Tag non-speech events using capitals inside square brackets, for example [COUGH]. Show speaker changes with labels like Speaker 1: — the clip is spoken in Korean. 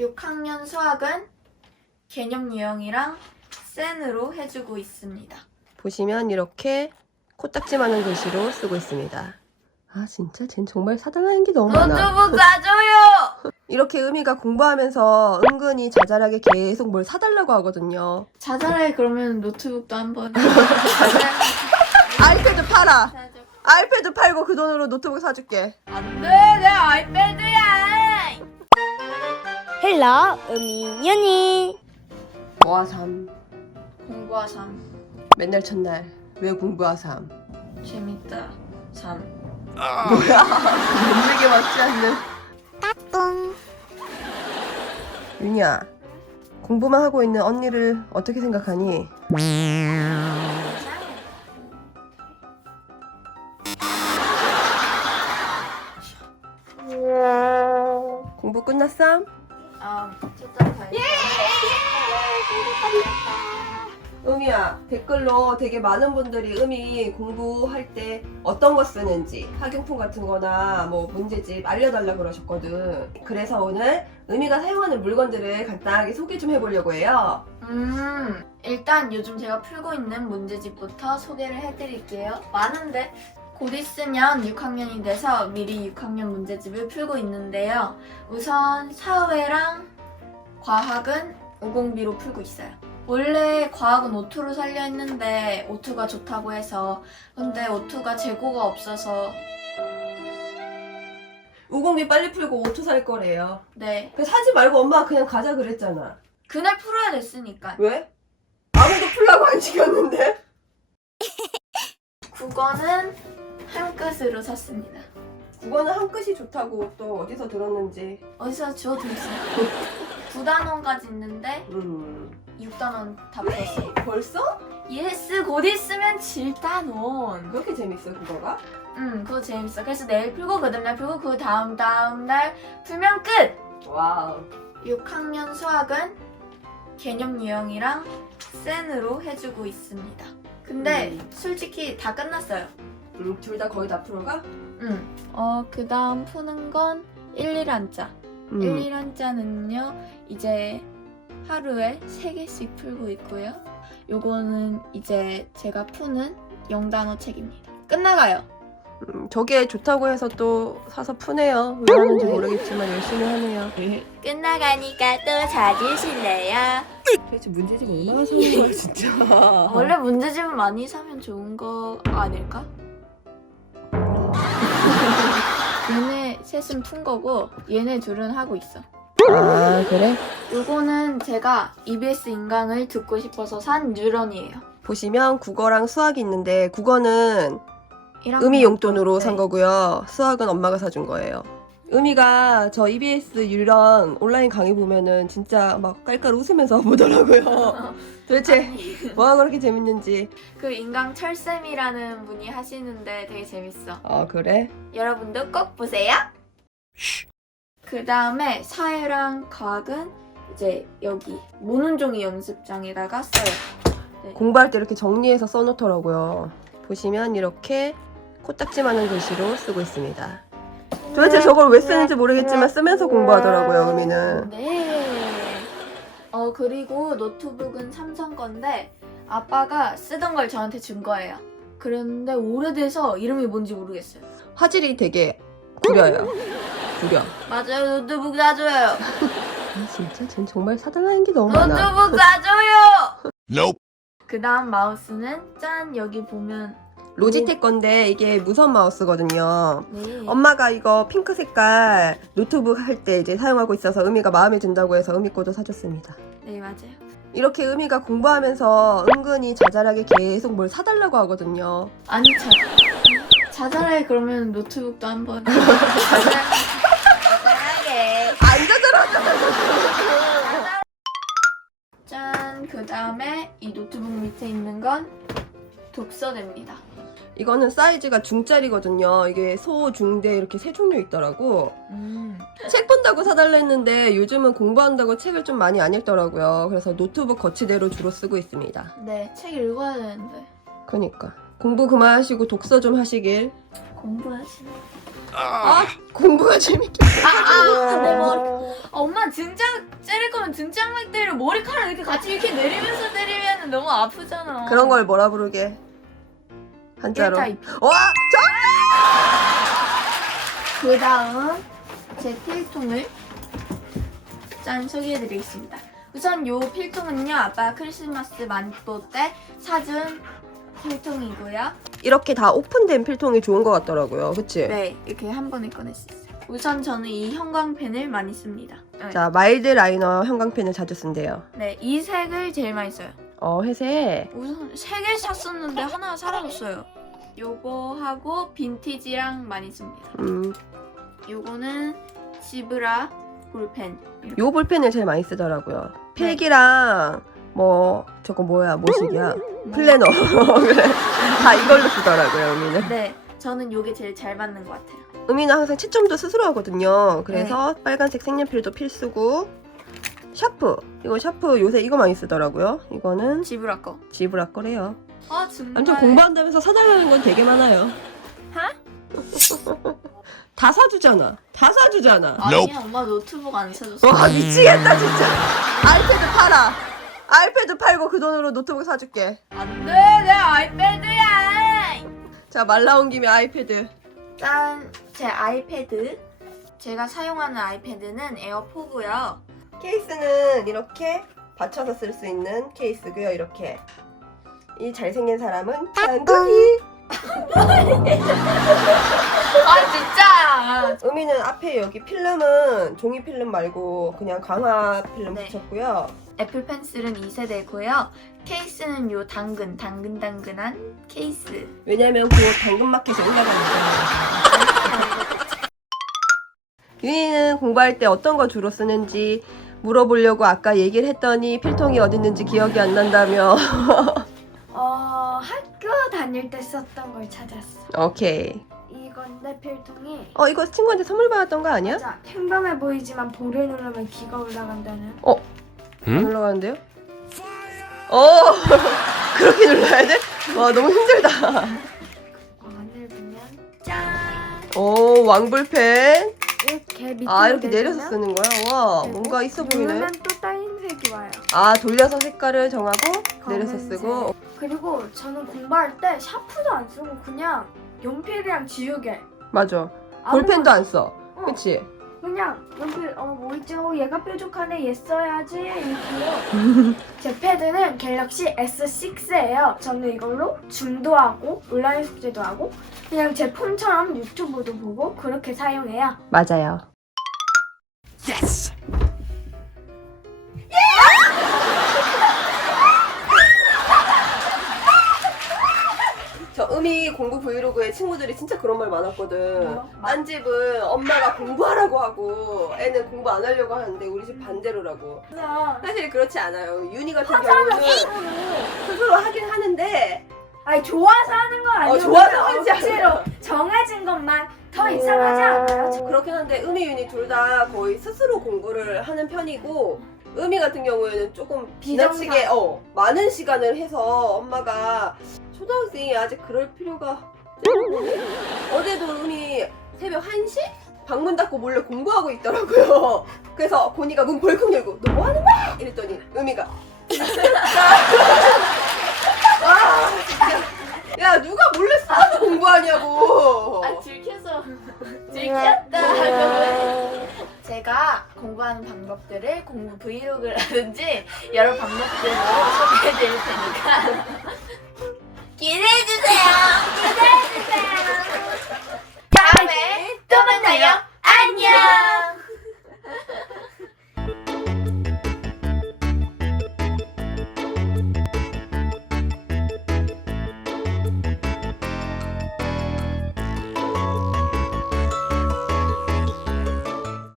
Speaker 1: 6학년 수학은 개념 유형이랑 센으로 해주고 있습니다.
Speaker 2: 보시면 이렇게 코딱지만한 글씨로 쓰고 있습니다. 아 진짜 쟨 정말 사달라는 게 너무 많아.
Speaker 1: 노트북 사줘요! [LAUGHS] 자잘해 그러면 노트북도 한번 [LAUGHS]
Speaker 2: 아이패드 팔아. 아이패드 팔고 그 돈으로 노트북 사줄게.
Speaker 1: 안돼 내 아이패드야!
Speaker 3: 헬로 음이윤이
Speaker 2: 모아삼.
Speaker 1: 공부하삼
Speaker 2: 맨날 첫날 왜 공부하삼.
Speaker 1: 재밌다 삼
Speaker 2: 몸에게 [LAUGHS] 맞지 않는.
Speaker 3: 뿡
Speaker 2: 윤이야. 공부만 하고 있는 언니를 어떻게 생각하니? 공부 끝났어?
Speaker 1: 아 초점 다.
Speaker 2: 음이야 댓글로 되게 많은 분들이 음이 공부할 때 어떤 거 쓰는지 학용품 같은 거나 뭐 문제집 알려달라 그러셨거든. 그래서 오늘 음이가 사용하는 물건들을 간단하게 소개 좀 해보려고 해요.
Speaker 1: 음, 일단 요즘 제가 풀고 있는 문제집부터 소개를 해드릴게요. 많은데 곧 있으면 6학년이 돼서 미리 6학년 문제집을 풀고 있는데요. 우선 사회랑 과학은 5공비로 풀고 있어요. 원래 과학은 오투로 살려 했는데 오투가 좋다고 해서 근데 오투가 재고가 없어서
Speaker 2: 우공비 빨리 풀고 오토 살 거래요
Speaker 1: 네
Speaker 2: 그래서 하지 말고 엄마가 그냥 가자 그랬잖아
Speaker 1: 그날 풀어야 됐으니까
Speaker 2: 왜? 아무도 풀라고 안 시켰는데 [LAUGHS]
Speaker 1: 국어는 한 끝으로 샀습니다.
Speaker 2: 국어는 한 끝이 좋다고 또 어디서 들었는지
Speaker 1: 어디서 주워 들었어요? 9단원까지 [LAUGHS] 있는데
Speaker 2: 음
Speaker 1: 6단원 다 풀었어요.
Speaker 2: 벌써?
Speaker 1: 예스 곧 있으면 7단원.
Speaker 2: 그렇게 재밌어 국어가?
Speaker 1: 응 그거 재밌어. 그래서 내일 풀고 그 다음날 풀고 그 다음 다음 날 풀면 끝.
Speaker 2: 와우
Speaker 1: 6학년 수학은 개념 유형이랑 센으로 해주고 있습니다. 근데
Speaker 2: 음.
Speaker 1: 솔직히 다 끝났어요.
Speaker 2: 음, 둘다 거의 다 풀어가?
Speaker 1: 응. 어, 그 다음 푸는 건 1, 1한자.
Speaker 2: 음.
Speaker 1: 1, 1한자는요, 이제 하루에 3개씩 풀고 있고요. 요거는 이제 제가 푸는 영단어 책입니다. 끝나가요.
Speaker 2: 음, 저게 좋다고 해서 또 사서 푸네요. 왜 하는지 모르겠지만 열심히 하네요.
Speaker 1: 끝나가니까 또 찾으실래요?
Speaker 2: 도대체 문제집 얼마나 사는 거야 진짜. [LAUGHS]
Speaker 1: 원래 문제집은 많이 사면 좋은 거 아닐까? 셋은 푼 거고 얘네 둘은 하고 있어.
Speaker 2: 아 그래?
Speaker 1: 요거는 제가 EBS 인강을 듣고 싶어서 산 뉴런이에요.
Speaker 2: 보시면 국어랑 수학이 있는데 국어는
Speaker 1: 일학년
Speaker 2: 의미 용돈으로
Speaker 1: 때.
Speaker 2: 산 거고요. 수학은 엄마가 사준 거예요. 의미가 저 EBS 유런 온라인 강의 보면은 진짜 막 깔깔 웃으면서 [LAUGHS] 보더라고요. 도대체 뭐가 그렇게 재밌는지.
Speaker 1: 그 인강 철쌤이라는 분이 하시는데 되게 재밌어.
Speaker 2: 아 그래?
Speaker 1: 여러분도 꼭 보세요. 그 다음에 사회랑 과학은 이제 여기 모눈종이 연습장에다가 써요.
Speaker 2: 공부할 때 이렇게 정리해서 써놓더라고요. 보시면 이렇게 코딱지만한 글씨로 쓰고 있습니다. 도대체 저걸 왜 쓰는지 모르겠지만 쓰면서 공부하더라고요, 의미는.
Speaker 1: 네. 어 그리고 노트북은 삼성 건데 아빠가 쓰던 걸 저한테 준 거예요. 그랬는데 오래돼서 이름이 뭔지 모르겠어요.
Speaker 2: 화질이 되게 구려요. [LAUGHS] 구려.
Speaker 1: 맞아요, 노트북 사줘요. [LAUGHS]
Speaker 2: 아, 진짜 쟨 정말 사달라는 게 너무 많아.
Speaker 1: 노트북 사줘요.
Speaker 4: Nope.
Speaker 1: 그 다음 마우스는 짠 여기 보면
Speaker 2: 로지텍 건데 이게 무선 마우스거든요.
Speaker 1: 네.
Speaker 2: 엄마가 이거 핑크 색깔 노트북 할 때 이제 사용하고 있어서 의미가 마음에 든다고 해서 의미 거도 사줬습니다.
Speaker 1: 네 맞아요.
Speaker 2: 이렇게 의미가 공부하면서 은근히 자잘하게 계속 뭘 사달라고 하거든요.
Speaker 1: 아니 자 자잘해 그러면 노트북도 한번 [LAUGHS] 자잘하 밑에 있는 건 독서대입니다.
Speaker 2: 이거는 사이즈가 중짜리거든요. 이게 소, 중대 이렇게 세 종류 있더라고.
Speaker 1: 음.
Speaker 2: 책 본다고 사달라 했는데 요즘은 공부한다고 책을 좀 많이 안 읽더라고요. 그래서 노트북 거치대로 주로 쓰고 있습니다.
Speaker 1: 네, 책 읽어야 되는데.
Speaker 2: 그니까. 공부 그만하시고 독서 좀 하시길.
Speaker 1: 공부하시는.
Speaker 2: 아 공부가 재밌게.
Speaker 1: 아아내 머리. 엄마 등짝 찌를 거면 등짝만 때려 머리카락 이렇게 같이 이렇게 내리면서 때리면 너무 아프잖아.
Speaker 2: 그런 걸 뭐라 부르게? 한자로.
Speaker 1: 일타 입.
Speaker 2: 와
Speaker 1: 그 다음 제 필통을 짠 소개해드리겠습니다. 우선 요 필통은요 아빠 크리스마스 만보 때 사준 필통이고요.
Speaker 2: 이렇게 다 오픈된 필통이 좋은 것 같더라고요. 그치?
Speaker 1: 네 이렇게 한 번에 꺼낼 수 있어요. 우선 저는 이 형광펜을 많이 씁니다. 네.
Speaker 2: 자 마일드 라이너 형광펜을 자주 쓴대요.
Speaker 1: 네, 이 색을 제일 많이 써요.
Speaker 2: 어 회색.
Speaker 1: 우선 세 개 샀었는데 하나 사라졌어요. 요거 하고 빈티지랑 많이 씁니다.
Speaker 2: 음,
Speaker 1: 요거는 지브라 볼펜. 이렇게.
Speaker 2: 요 볼펜을 제일 많이 쓰더라고요. 필기랑 뭐 저거 뭐야 뭐식이야?
Speaker 1: 뭐-
Speaker 2: 플래너. [LAUGHS] 그래. 다 이걸로 쓰더라고요, 의미는.
Speaker 1: 네, 저는 요게 제일 잘 맞는 것 같아요.
Speaker 2: 의미는 항상 채점도 스스로 하거든요. 그래서
Speaker 1: 네.
Speaker 2: 빨간색 색연필도 필수고 샤프. 이거 샤프 요새 이거 많이 쓰더라고요. 이거는
Speaker 1: 지브라 거.
Speaker 2: 지브라 거래요.
Speaker 1: 아 정말.
Speaker 2: 아무튼 공부한다면서 사달라는 건 되게 많아요.
Speaker 1: 하? [LAUGHS]
Speaker 2: 다 사주잖아. 다 사주잖아.
Speaker 1: 아니 엄마 노트북 안 사줬어.
Speaker 2: 와 미치겠다 진짜. 아이패드 팔아. 아이패드 팔고 그 돈으로 노트북 사줄게.
Speaker 1: 안돼, 내 아이패드야.
Speaker 2: 자 말 나온 김에 아이패드.
Speaker 1: 짠, 제 아이패드. 제가 사용하는 아이패드는 에어포고요.
Speaker 2: 케이스는 이렇게 받쳐서 쓸 수 있는 케이스고요. 이렇게. 이 잘생긴 사람은 한국이. [LAUGHS] [LAUGHS] [LAUGHS]
Speaker 1: 아 진짜.
Speaker 2: 의미는 앞에 여기 필름은 종이 필름 말고 그냥 강화 필름
Speaker 1: 네.
Speaker 2: 붙였고요.
Speaker 1: 애플 펜슬은 2세대고요. 케이스는 요 당근, 당근당근한 케이스.
Speaker 2: 왜냐면 그 당근마켓에 올라가니까. 윤희는 공부할 때 어떤 거 주로 쓰는지 물어보려고 아까 얘기를 했더니 필통이 어딨는지 기억이 안 난다며. [LAUGHS]
Speaker 4: 어, 학교 다닐 때 썼던 걸 찾았어.
Speaker 2: 오케이.
Speaker 4: 이건데 필통이
Speaker 2: 어 이거 친구한테 선물 받았던 거 아니야?
Speaker 4: 자, 평범해 보이지만 볼을 누르면 기가 올라간다는.
Speaker 2: 안 올라가는데요? 어 [LAUGHS] 그렇게 눌러야 돼? 와 너무 힘들다.
Speaker 4: 안을 보면 짠!
Speaker 2: 오 왕불펜.
Speaker 4: 이렇게 밑으로
Speaker 2: 아 이렇게
Speaker 4: 내리면
Speaker 2: 내려서 쓰는 거야? 와
Speaker 4: 되고,
Speaker 2: 뭔가 있어 보이네.
Speaker 4: 누르면 또 다른 색이 와요.
Speaker 2: 아 돌려서 색깔을 정하고 내려서
Speaker 4: 검은색.
Speaker 2: 쓰고.
Speaker 4: 그리고 저는 공부할 때 샤프도 안 쓰고 그냥 연필이랑 지우개.
Speaker 2: 맞아. 볼펜도 안 써.
Speaker 4: 어,
Speaker 2: 그치?
Speaker 4: 그냥 연필 어뭐 있죠 얘가 뾰족하네 얘 써야지 이렇게요 [LAUGHS] 제 패드는 갤럭시 S6예요 저는 이걸로 줌도 하고 온라인 숙제도 하고 그냥 제 폰처럼 유튜브도 보고 그렇게 사용해요
Speaker 2: 맞아요. 저 1999에 친구들이 진짜 그런 말 많았거든.
Speaker 4: 뭐라?
Speaker 2: 딴 집은 엄마가 공부하라고 하고 애는 공부 안 하려고 하는데 우리 집 반대로라고. 사실 그렇지 않아요. 윤희 같은 경우는 스스로 하긴 하는데
Speaker 4: 아니 좋아서 하는 건 아니고
Speaker 2: 어, 좋아서
Speaker 4: 그냥
Speaker 2: 하지 않아요.
Speaker 4: 억지로 정해진 것만 더 이상하지 음. 않아요?
Speaker 2: 그렇긴 한데 음이 윤이 둘 다 거의 스스로 공부를 하는 편이고 음이 같은 경우에는 조금 지나치게 어, 많은 시간을 해서 엄마가 초등학생이 아직 그럴 필요가 어제도 음이 새벽 1시? 방문 닫고 몰래 공부하고 있더라고요. 그래서 고니가 문 벌컥 열고 너 뭐 하는 거야? 이랬더니 음이가 아 진짜 야 누가 몰래 써서 공부하냐고.
Speaker 1: 아 들켜서. 들켰다. 제가 공부하는 방법들을 공부 브이로그라든지 여러 방법들로 소개해드릴 테니까. 기대해 또 만나요. 안녕.